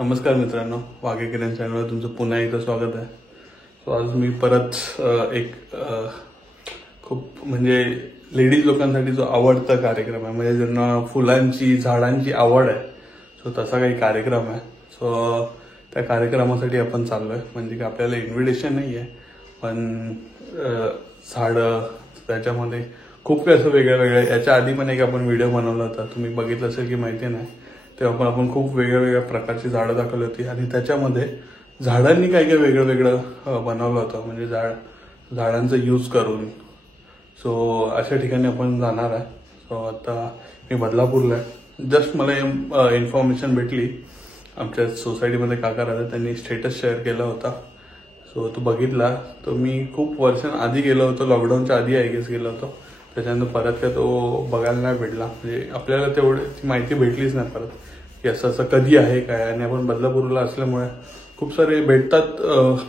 नमस्कार मित्रांनो, वाघे किरण चॅनलवर तुमचं पुन्हा एकदा स्वागत आहे. सो आज मी परत खूप म्हणजे लेडीज लोकांसाठी जो आवडता कार्यक्रम आहे, म्हणजे ज्यांना फुलांची झाडांची आवड आहे, सो तसा काही कार्यक्रम आहे. सो त्या कार्यक्रमासाठी आपण चाललोय. म्हणजे की आपल्याला इन्व्हिटेशन नाही आहे, पण झाडं त्याच्यामध्ये खूप काही असं वेगळ्या वेगळ्या. याच्या आधी पण एक आपण व्हिडिओ बनवला होता, तुम्ही बघितलं असेल की माहिती नाही. तेव्हा पण आपण खूप वेगळ्या वेगळ्या प्रकारची झाडं दाखवली होती आणि त्याच्यामध्ये झाडांनी काय काय वेगळं वेगळं बनवलं होतं, म्हणजे झाडांचं यूज करून. सो अशा ठिकाणी आपण जाणार आहे. सो आता मी बदलापूरला आहे. जस्ट मला इन्फॉर्मेशन भेटली, आमच्या सोसायटीमध्ये काका राहतात, त्यांनी स्टेटस शेअर केला होता. सो तो बघितला. तो मी खूप वर्षांआधी गेलो होतो, लॉकडाऊनच्या आधी आय गेस गेलो होतो. त्याच्यानंतर परत काय तो बघायला नाही भेटला, म्हणजे आपल्याला तेवढी ती माहिती भेटलीच नाही परत की असं असं कधी आहे काय. आणि आपण बदलापूरला असल्यामुळे खूप सारे भेटतात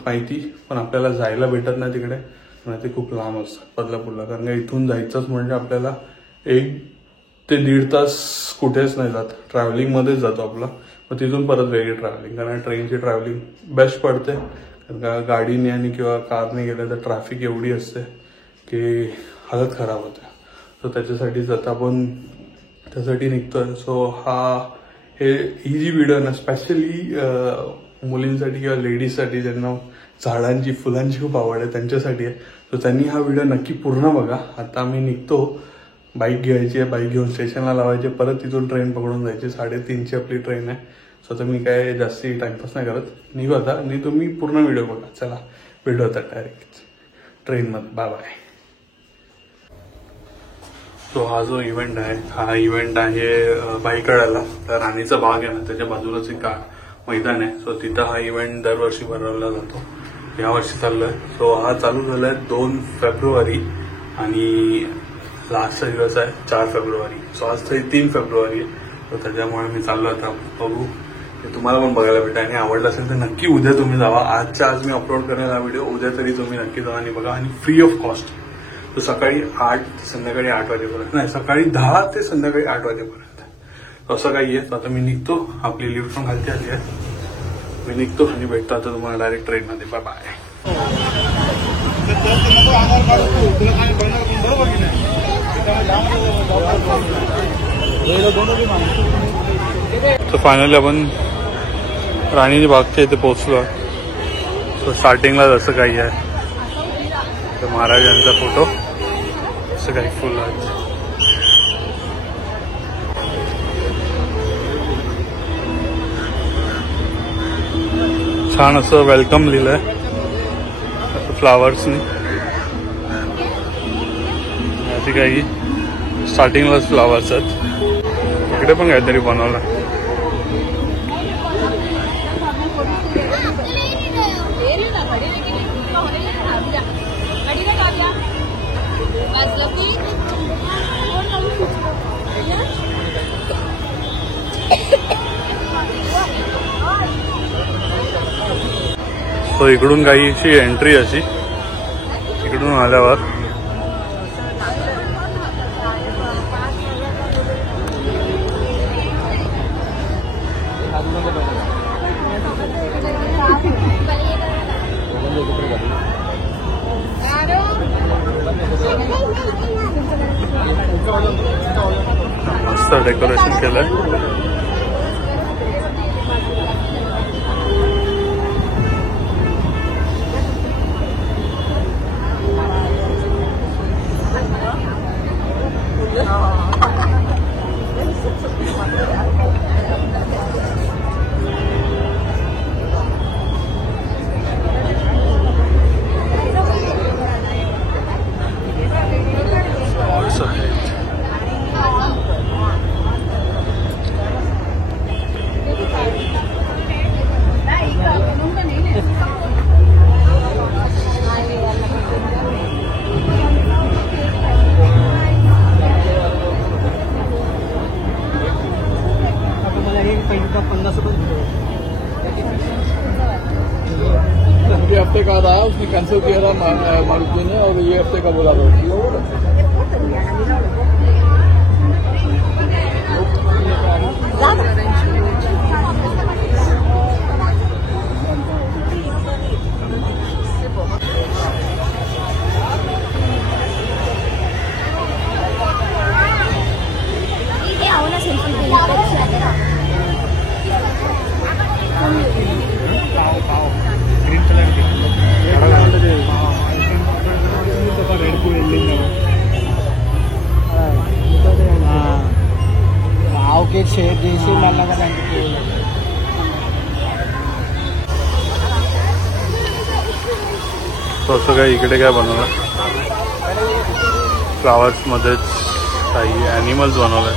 माहिती, पण आपल्याला जायला भेटत नाही तिकडे. आणि ते खूप लांब असतात बदलापूरला, कारण का इथून जायचंच म्हणजे आपल्याला 1 ते 1.5 तास कुठेच नाही जात, ट्रॅव्हलिंगमध्येच जातो आपला. मग तिथून परत वेगळी ट्रॅव्हलिंग, कारण ट्रेनची ट्रॅव्हलिंग बेस्ट पडते. कारण का गाडीने आणि किंवा कारने गेलं तर ट्रॅफिक एवढी असते की हालत खराब होते. सो त्याच्यासाठीच आता आपण त्यासाठी निघतोय. सो ही जी व्हिडिओ ना स्पेशली मुलींसाठी किंवा लेडीजसाठी ज्यांना झाडांची फुलांची खूप आवड आहे त्यांच्यासाठी आहे. सो त्यांनी हा व्हिडिओ नक्की पूर्ण बघा. आता आम्ही निघतो, बाईक घ्यायची आहे, बाईक घेऊन स्टेशनला लावायची, परत तिथून ट्रेन पकडून जायची. 3:30ची आपली ट्रेन आहे. सो आता मी काय जास्ती टाइमपास नाही करत, निघू आता. आणि तुम्ही पूर्ण व्हिडिओ बघा. चला भेटू आता डायरेक्ट ट्रेनमध्ये. Bye bye. सो हा जो इव्हेंट आहे, हा इव्हेंट आहे भाईकडाला. तर राणीचा बाग आहे ना, त्याच्या बाजूलाच एक मैदान आहे. सो तिथं हा इव्हेंट दरवर्षी भरवला जातो. यावर्षी चाललोय. सो हा चालू झालाय 2 फेब्रुवारी आणि लास्टचा दिवस आहे 4 फेब्रुवारी. सो आज 3 फेब्रुवारी आहे. तर त्याच्यामुळे मी चाललो आता. बघू, ते तुम्हाला पण बघायला भेटेल. आणि आवडलं असेल तर नक्की उद्या तुम्ही जावा. आज मी अपलोड करेल हा व्हिडिओ, उद्या तरी तुम्ही नक्की जावा आणि बघा. आणि फ्री ऑफ कॉस्ट. तो सकाळी 8 ते संध्याकाळी 8 वाजेपर्यंत, नाही सकाळी 10 ते संध्याकाळी 8 वाजेपर्यंत असं काही आहे. आता मी निघतो, आपली लिफ्ट पण खालती आली आहे. मी निघतो आणि भेटतो आता तुम्हाला डायरेक्ट ट्रेनमध्ये. Bye bye. तर फायनली आपण राणीची बागच्या इथे पोहोचलो. सो स्टार्टिंगला जसं काही आहे तर महाराजांचा फोटो, असं काही फुल आहे. छान असं वेलकम लिहिलंय फ्लावर्सनी. याची काही स्टार्टिंगलाच फ्लावर्स आहेत. इकडे पण काहीतरी बनवलं. सो इकडून काहीची एंट्री अशी, इकडून आल्यावर मस्त डेकोरेशन केलंय. हफ्ते का रहा, उसने कैंसिल किया था मारुति ने, और ये हफ्ते का बोला था. असं काय इकडे काय बनवलं, फ्लावर्स मध्येच काही ॲनिमल्स बनवलं.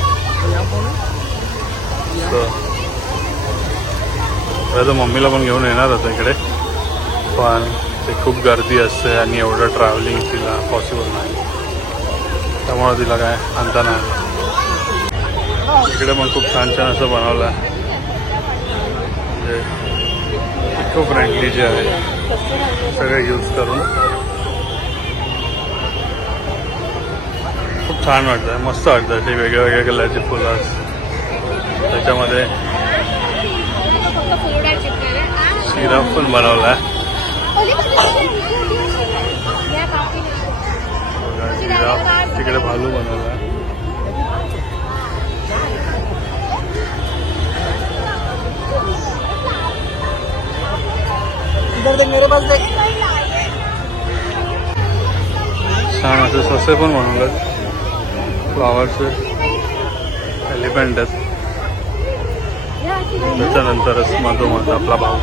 तर मम्मीला पण घेऊन येणार होतं इकडे, पण ते खूप गर्दी असते आणि एवढं ट्रॅव्हलिंग तिला पॉसिबल नाही, त्यामुळं तिला काय आणता नाही. इकडे पण खूप छान छान असं बनवलं आहे, म्हणजे इको फ्रेंडली जे आहे सगळं यूज करून. खूप छान वाटतं, मस्त वाटतं. ते वेगळ्या वेगळ्या कलरची फुलं असतात, त्याच्यामध्ये सिरप पण बनवला आहे. सिरप तिकडे भालू बनवला आहे. छान असे ससे पण बनवलेत, फ्लावरचे. एलिफंट आहेत. त्याच्यानंतरच मधोमध आपला भाऊ.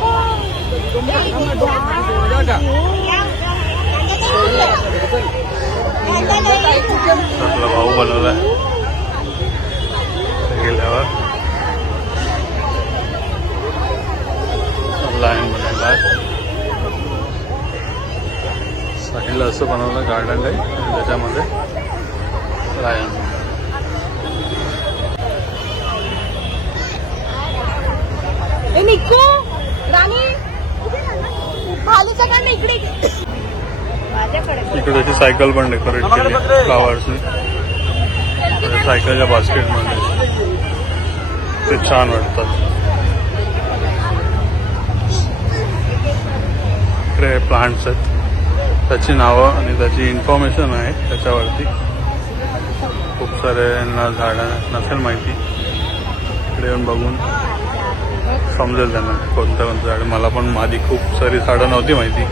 आपला भाऊ बनवलाय गेल्यावर. लायन बनवलाय साईडला, असं बनवलं गार्डन आहे आणि त्याच्यामध्ये लायन. इकडे त्याची सायकल पण डेकोरेट केली फ्लावर्सनी सायकलच्या बास्केटमध्ये. ते छान वाटतात. इकडे प्लांट्स आहेत, त्याची नावं आणि त्याची इन्फॉर्मेशन आहे त्याच्यावरती. खूप साऱ्यांना झाडं नसेल माहिती, इकडे येऊन बघून समजेल त्यांना कोणतं कोणतं झाड. मला पण आधी खूप सारी झाडं नव्हती माहिती.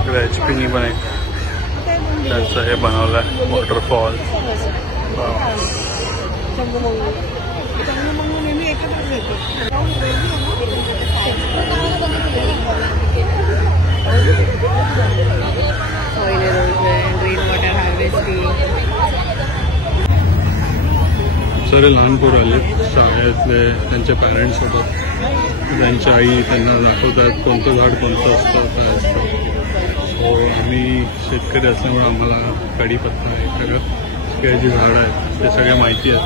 इकडे HP पण एक त्यांचं हे बनवलं आहे, वॉटरफॉल. सारे लहान पोरं आले शाळेतले, त्यांच्या पॅरेंट्ससोबत. त्यांची आई त्यांना दाखवतात कोणतं झाड कोणतं असतं, काय असतं. सो आम्ही शेतकरी असल्यामुळे आम्हाला कढीपत्ता आहे, सगळं काही जी झाडं आहेत ते सगळ्या माहिती आहेत.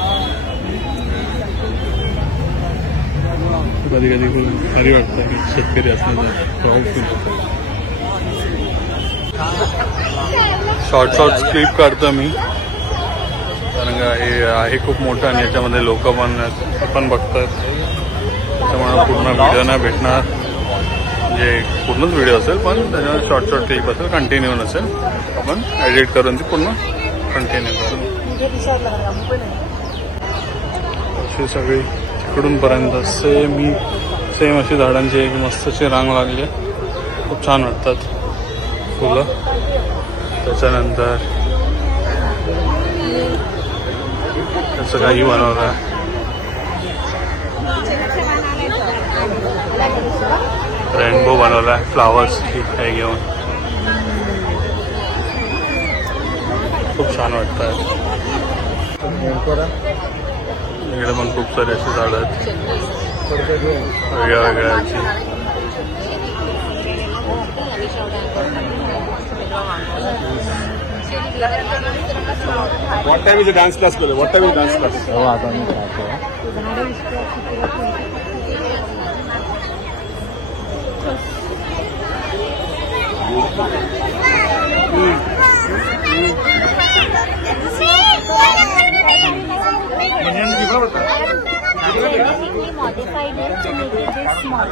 कधी कधी खूप भारी वाटतं की शेतकरी असण्याचं प्राऊड फील होतं. शॉर्ट क्लिप काढतो मी, कारण का हे आहे खूप मोठं आणि याच्यामध्ये लोक पण बघतात. त्याच्यामुळे पूर्ण व्हिडिओ नाही भेटणार, म्हणजे पूर्णच व्हिडिओ असेल पण त्याच्यामध्ये शॉर्ट क्लिप असेल, कंटिन्यू नसेल. आपण एडिट करून ती पूर्ण कंटिन्यू करू. अशी सगळी तिकडून पर्यंत सेम अशी झाडांची एक मस्तची रांग लागली. खूप छान वाटतात फुलं. त्याच्यानंतर त्याचं काही बनवलं, रेनबो बनवला फ्लावर्सची काही घेऊन. खूप छान वाटतात. इकडे पण खूप सारे असे झाडं आहेत वेगळ्या वेगळ्याची. What time is the dance class? What time is the dance class? हो आता मी करतो. Modified it to make it this small.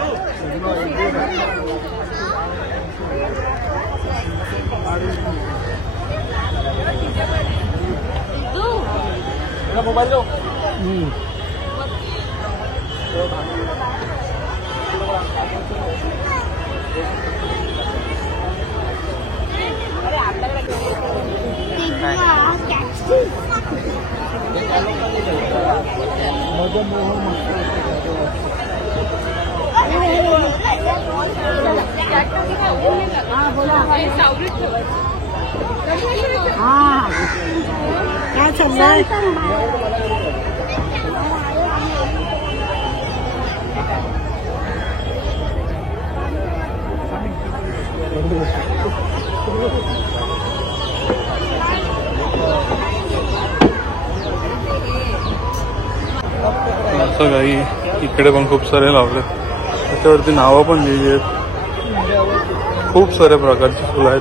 Mobile दो. काय चाललंय? असं काही इकडे पण खूप सारे लावले, त्याच्यावरती नावं पण लिहिली आहेत. खूप साऱ्या प्रकारची फुलं आहेत.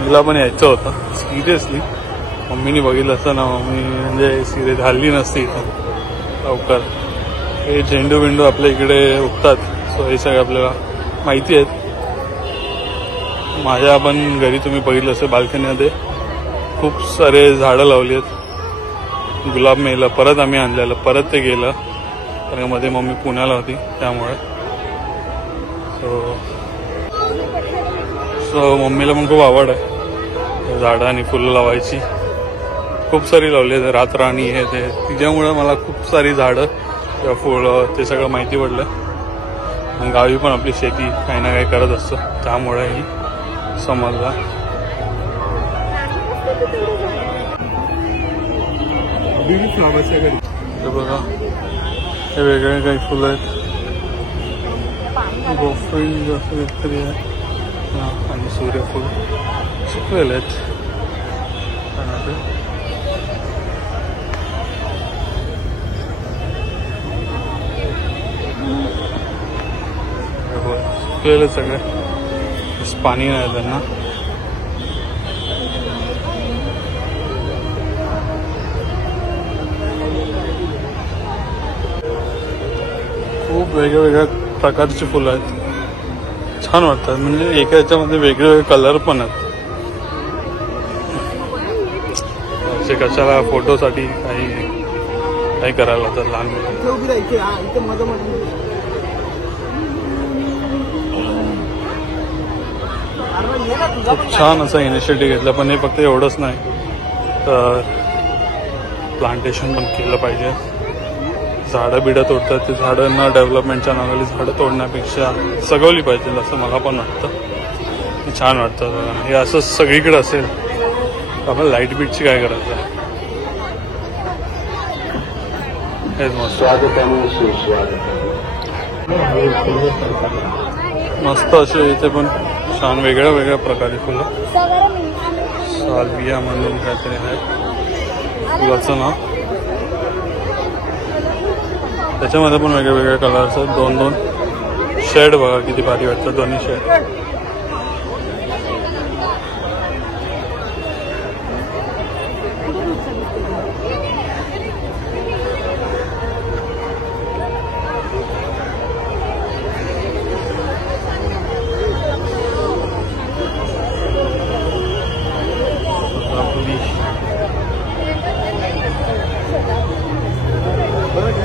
मला पण यायचं होतं सिरियसली. मम्मीने बघितलं असतं ना, मम्मी म्हणजे सिरियस हल्ली नसती इथं लवकर. हे झेंडू बिंडू आपल्या इकडे उगतात, सो हे सगळे आपल्याला माहिती आहेत. माझ्या पण घरी तुम्ही बघितलं असेल बाल्कनीमध्ये खूप सारे झाडं लावली आहेत. गुलाब मेलं, परत आम्ही आणलेलं, परत ते गेलं कारण मध्ये मम्मी पुण्याला होती त्यामुळे. सो मम्मीला पण खूप आवड आहे झाडं आणि फुलं लावायची. खूप सारी लावली आहेत, रातराणी हे ते. तिच्यामुळे मला खूप सारी झाडं किंवा फुलं ते सगळं माहिती पडलं. गावी पण आपली शेती काही ना काही करत असतो त्यामुळेही समजलं. हे बघा, हे वेगळे काही फुलं आहेत. गोफिंड असं काहीतरी आहे आणि सूर्यफूल सुकलेले आहेत. सुकलेले सगळे, पाणी नाही त्यांना. खूप वेगवेगळ्या प्रकारची फुलं आहेत, छान वाटतात. म्हणजे एका याच्यामध्ये वेगवेगळे कलर पण आहेत. असे कशाला फोटोसाठी काही करायला तर लहान खूप छान असं इनिशिएटिव्ह घेतलं. पण हे फक्त एवढंच नाही तर प्लांटेशन पण केलं पाहिजे. झाडं बिडं तोडतात, ते झाडांना डेव्हलपमेंटच्या नावाली झाडं तोडण्यापेक्षा सगवली पाहिजे असं मला पण वाटतं. छान वाटतं. हे असं सगळीकडे असेल आपण लाईट बीटची काय करायचं. हेच मस्त मस्त असे इथे पण छान वेगळ्या वेगळ्या प्रकारची फुलं. साल्विया म्हणून काहीतरी आहे फुलाचं नाव. त्याच्यामध्ये पण वेगळे वेगळे कलर्स आहेत. 2-2 शेड बघा किती भारी वाटतं, दोन्ही शेड.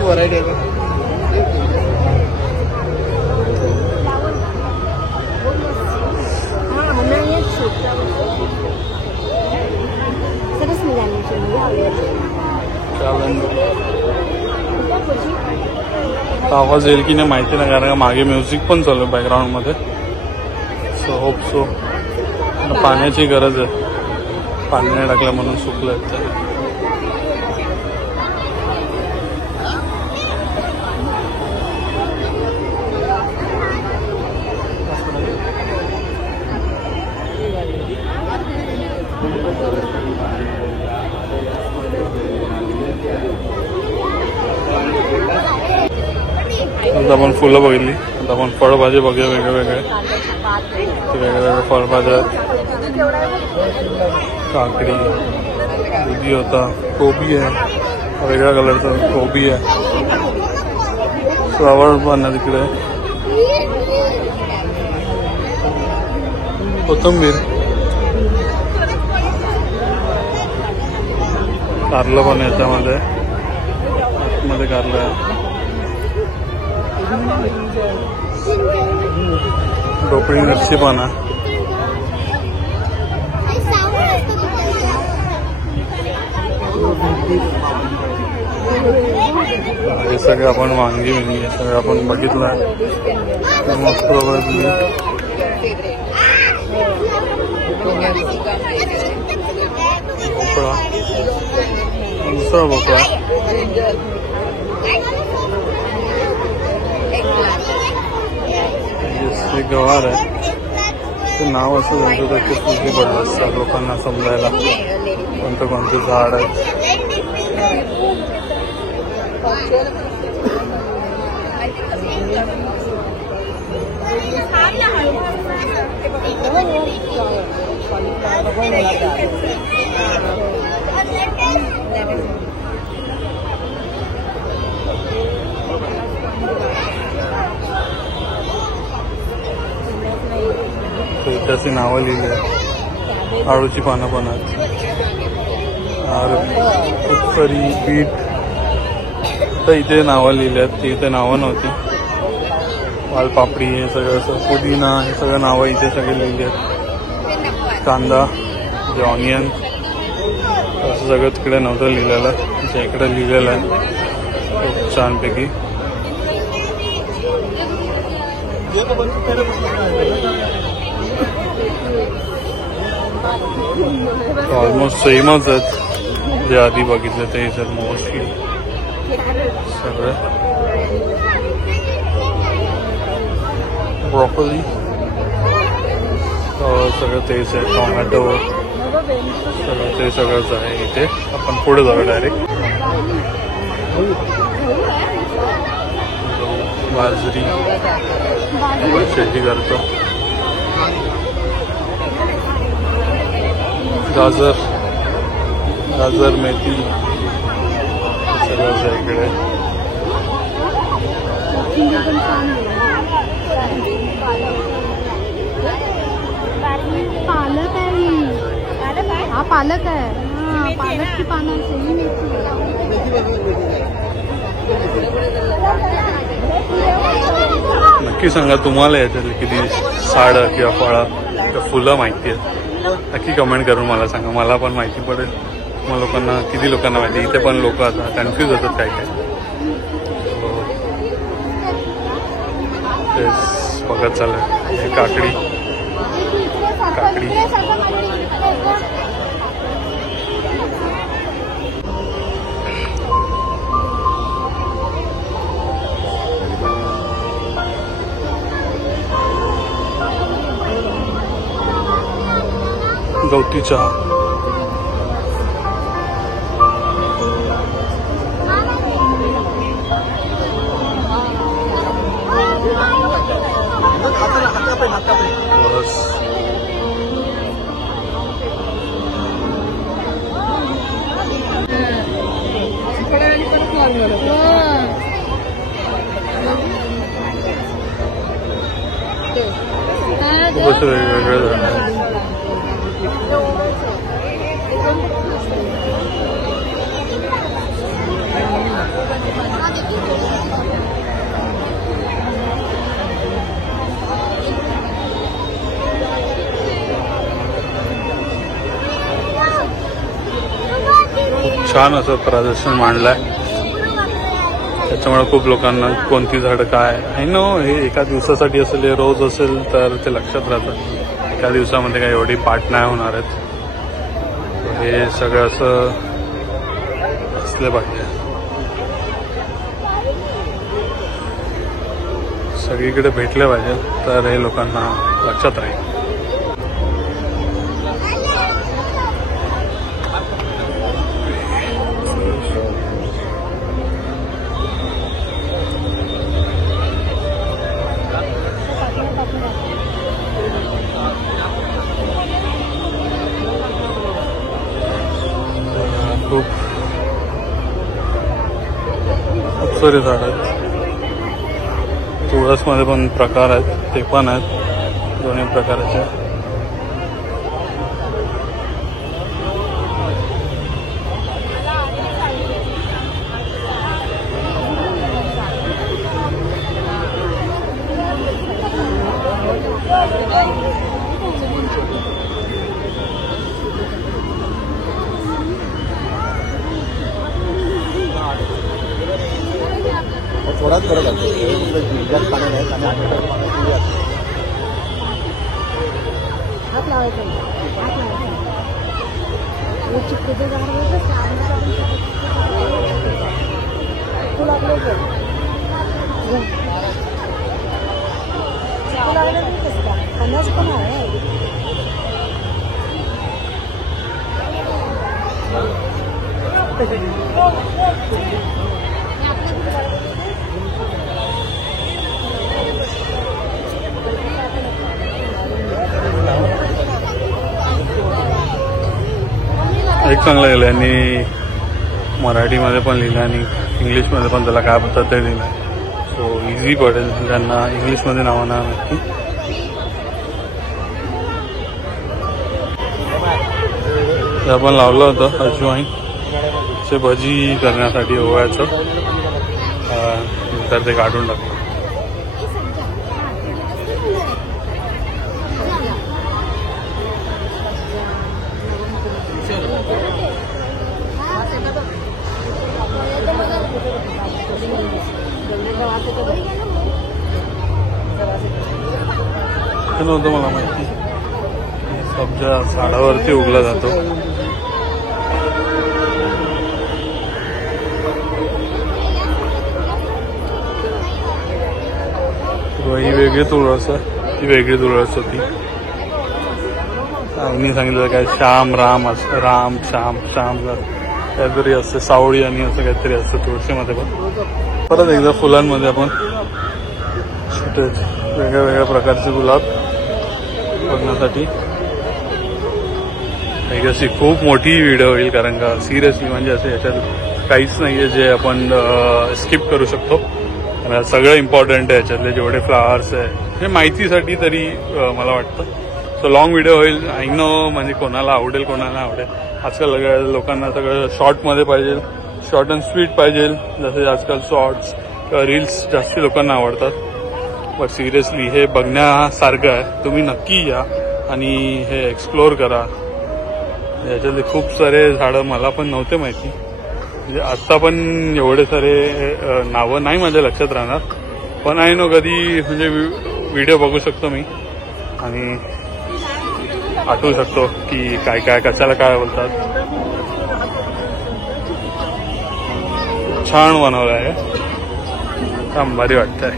व्हरायटी आहे का? आवाज येईल की नाही माहिती नाही, कारण मागे म्युझिक पण चालू आहे बॅकग्राऊंडमध्ये. So hope so. पाण्याची गरज आहे, पाणी नाही टाकलं म्हणून सुकलं आहे. आता आपण फुलं बघितली, आता आपण फळभाजी बघूया. वेगळे फळभाज्या, काकडी, दुधी होता, कोबी आहे वेगळ्या कलरचा, कोबी आहे, फ्लावर पण आहे तिकडे, कोथिंबीर, कारलं पण याच्यामध्ये कारलं आहे, ढोपळी मिरची पण आहे. सगळं आपण वांगी बिंगी सगळं आपण बघितलं आहे. मस्त भोपळा दुसरा भोपळा गवार आहे. ते नाव असं म्हणतो तर ते सुधी पडलं असतं लोकांना समजायला कोणतं कोणतं झाड आहे. त्याची नावं लिहिली आहेत. आळूची पानं पण आहेत. उत्तरी बीट तर इथे नावं लिहिली आहेत. इथे नावं नव्हती. वालपापडी हे सगळं असं पुदिना हे सगळं नावं इथे सगळे लिहिली आहेत. कांदा जे ऑनियन असं सगळं तिकडे नव्हतं लिहिलेलं. जे इकडे लिहिलेलं आहे खूप छानपैकी. ऑलमोस्ट सेमच आहेत जे आधी बघितले ते सर मोस्टली सगळं. ब्रॉकोली सगळं तेच आहे. टोमॅटो सगळं ते सगळंच आहे इथे. आपण पुढे जाऊ डायरेक्ट. बाजरी आपण शेती करतो. गाजर मेथी सगळंच आहे इकडे. पालक आहे. हा पालक आहे. हा पालकची पानं. नक्की सांगा तुम्हाला याच्यातली किती झाडं किंवा फळं किंवा फुलं माहिती आहेत. नक्की कमेंट करून मला सांगा. मला पण माहिती पडेल. मग लोकांना किती लोकांना माहिती. इथे पण लोक आता कन्फ्यूज होतात काय काय. तेच बघत चालू आहे. काकडी गवती चहा. खूपच वेगवेगळं झालं आहे. छान असं प्रदर्शन मांडलंय. त्याच्यामुळे खूप लोकांना कोणती झाडं काय आहे नो हे एका दिवसासाठी असेल हे रोज असेल तर ते लक्षात राहतं. एका दिवसामध्ये काही एवढी पाठ नाही होणार आहेत. हे सगळं असं असलं पाहिजे. सगळीकडे भेटले पाहिजे तर हे लोकांना लक्षात राहील. खूप सारे झाड आहेत. तुळसमध्ये पण प्रकार आहेत. ते पण आहेत दोन्ही प्रकारचे. एक चांगलं लिहिलं आणि मराठीमध्ये पण लिहिलं आणि इंग्लिशमध्ये पण त्याला काय बोलतात ते लिहिलं. सो इझी पडेल ज्यांना इंग्लिशमध्ये नावं ना नक्की. ते आपण लावलं होतं अजवाईन ते भजी करण्यासाठी ओव्याचं, तर ते काढून टाकलं. हे नव्हतं मला माहिती. सब्जा झाडावरती उगला जातो. ही वेगळी तुळस आहे, ही वेगळी तुळस होती. मी सांगितलं काय श्याम राम असं, राम श्याम श्याम काहीतरी असते, सावळी आणि असं काहीतरी असतं तुळशीमध्ये पण. परत एकदा फुलांमध्ये आपण छोटे वेगळ्या वेगळ्या प्रकारचे गुलाब बघण्यासाठी. अशी खूप मोठी व्हिडिओ होईल कारण का सिरियसली म्हणजे असं याच्यात काहीच नाही आहे जे आपण स्किप करू शकतो. सगळं इम्पॉर्टंट आहे याच्यातले जेवढे फ्लावर्स आहे हे माहितीसाठी तरी मला वाटतं. सो लॉंग व्हिडिओ होईल. आय नो म्हणजे कोणाला आवडेल कोणाला आवडेल. आजकाल लोकांना सगळं शॉर्टमध्ये पाहिजे, शॉर्ट अँड स्वीट पाहिजे. जसे आजकाल शॉर्ट्स किंवा रील्स जास्ती लोकांना आवडतात. बट सिरियसली हे बघण्यासारखं आहे. तुम्ही नक्की या आणि हे एक्सप्लोअर करा. याच्यातले खूप सारे झाडं मला पण नव्हते माहिती. म्हणजे आत्ता पण एवढे सारे नावं नाही माझ्या लक्षात राहणार, पण आहे ना कधी म्हणजे व्हिडिओ बघू शकतो मी आणि आठवू शकतो की काय काय कशाला काय बोलतात. छान बनवलं आहे, छान भारी वाटतंय.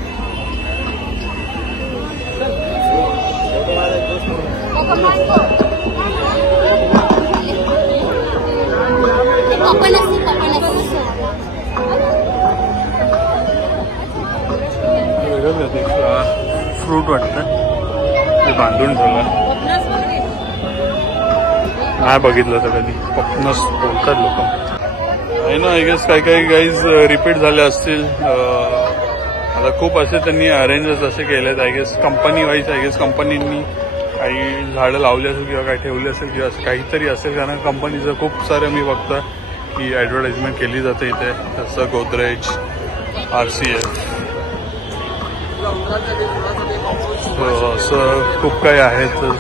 फ्रूट वाटतं ते बांधून ठेवलं. नाही बघितलं तर कधी. पपनस बोलतात लोक आहे ना. आय गेस काही काही गाईज रिपीट झाले असतील. आता खूप असे त्यांनी अरेंजेस असे केलेत I guess company wise. I guess कंपनींनी काही झाडं लावली असेल किंवा काही ठेवली असेल किंवा असं काहीतरी असेल. कारण कंपनीचं खूप सारं मी बघतोय की ॲडव्हर्टाइजमेंट केली जाते इथे. जसं गोदरेज, RCF, असं खूप काही आहे. तर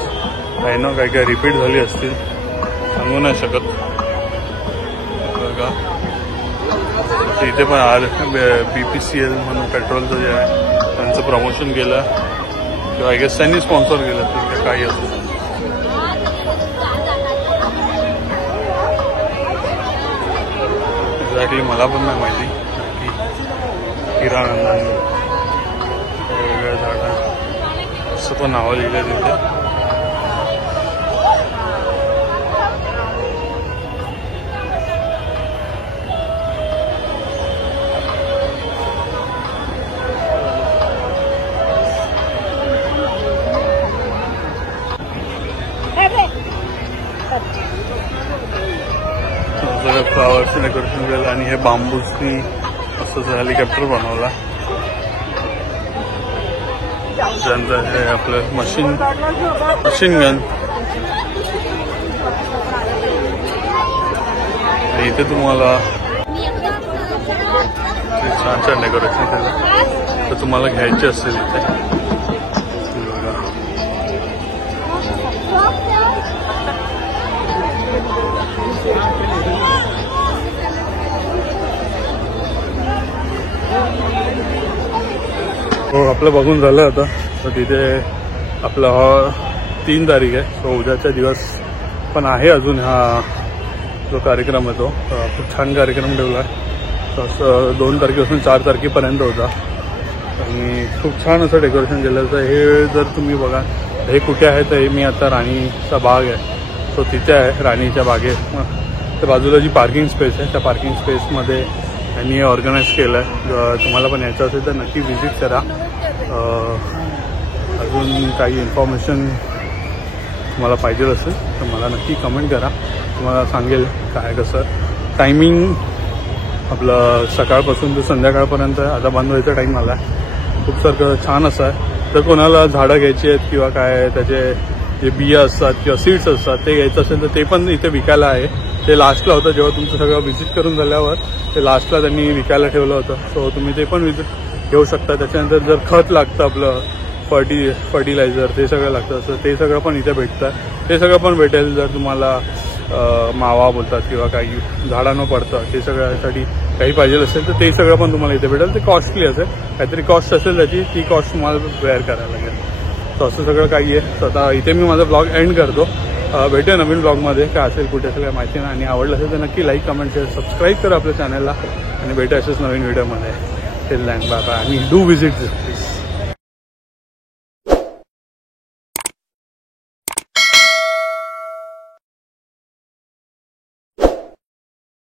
काही ना काही काही रिपीट झाली असतील, सांगू नाही शकत. बघा इथे पण BPCL म्हणून पेट्रोलचं जे आहे त्यांचं प्रमोशन केलं किंवा आय गेस त्यांनी स्पॉन्सर केलं ते काही असं. एक्झॅक्टली मला पण नाही माहिती की हिरानंदन वेगवेगळ्या झाडं असं पण नावं लिहिलं तिथे. सगळं फ्लावर्सचं डेकोरेशन केलं आणि हे बांबूसनी असं हेलिकॉप्टर बनवला. त्यानंतर हे आपलं मशीन गन. इथे तुम्हाला छान छान डेकोरेशन केलं तर तुम्हाला घ्यायचे असेल इथे. हो आपलं बघून झालं आता. तर तिथे आपलं 3 तारीख आहे. तो उद्याचा दिवस पण आहे अजून हा जो कार्यक्रम आहे तो खूप छान कार्यक्रम ठेवला आहे. असं 2 तारखेपासून 4 तारखेपर्यंत होता आणि खूप छान असं डेकोरेशन केलं होतं. हे जर तुम्ही बघा हे कुठे आहे तर मी आता राणीचा बाग आहे सो तिथे आहे राणीच्या बागेत. त्या बाजूला जी पार्किंग स्पेस आहे त्या पार्किंग स्पेसमध्ये त्यांनी ऑर्गनाईज केलं आहे. तुम्हाला पण यायचं असेल तर नक्की व्हिजिट करा. अजून काही इन्फॉर्मेशन तुम्हाला पाहिजे असेल तर मला नक्की कमेंट करा. तुम्हाला सांगेल काय कसं. टायमिंग आपलं सकाळपासून ते संध्याकाळपर्यंत आता बंद व्हायचा टाईम आला आहे. खूप सारखं छान असं आहे. तर कोणाला झाडं घ्यायची आहेत किंवा काय त्याचे जे बिया असतात किंवा सीड्स असतात ते घ्यायचं असेल तर ते पण इथे विकायला आहे. ते लास्टला होतं जेव्हा तुमचं सगळं व्हिजिट करून झाल्यावर ते लास्टला त्यांनी विकायला ठेवलं होतं. सो तुम्ही ते पण विजिट घेऊ शकता. त्याच्यानंतर जर खत लागतं आपलं फर्टिलायझर ते सगळं लागतं असं ते सगळं पण इथे भेटतं. ते सगळं पण भेटेल. जर तुम्हाला मावा बोलतात किंवा काही झाडांना पडतं ते सगळ्यासाठी काही पाहिजे असेल तर ते सगळं पण तुम्हाला इथे भेटेल. ते कॉस्टली असेल काहीतरी कॉस्ट असेल त्याची ती कॉस्ट तुम्हाला बेअर करायला लागेल. तर असं सगळं काही आहे. तर आता इथे मी माझा ब्लॉग एंड करतो. भेटूया नवीन ब्लॉगमध्ये काय असेल कुठे असेल काय माहिती नाही. आणि आवडलं असेल तर नक्की लाईक कमेंट शेअर सबस्क्राईब करा आपल्या चॅनलला आणि भेटूया असेच नवीन व्हिडिओमध्ये. टिल दॅन बाय बाय आणि डू विजिट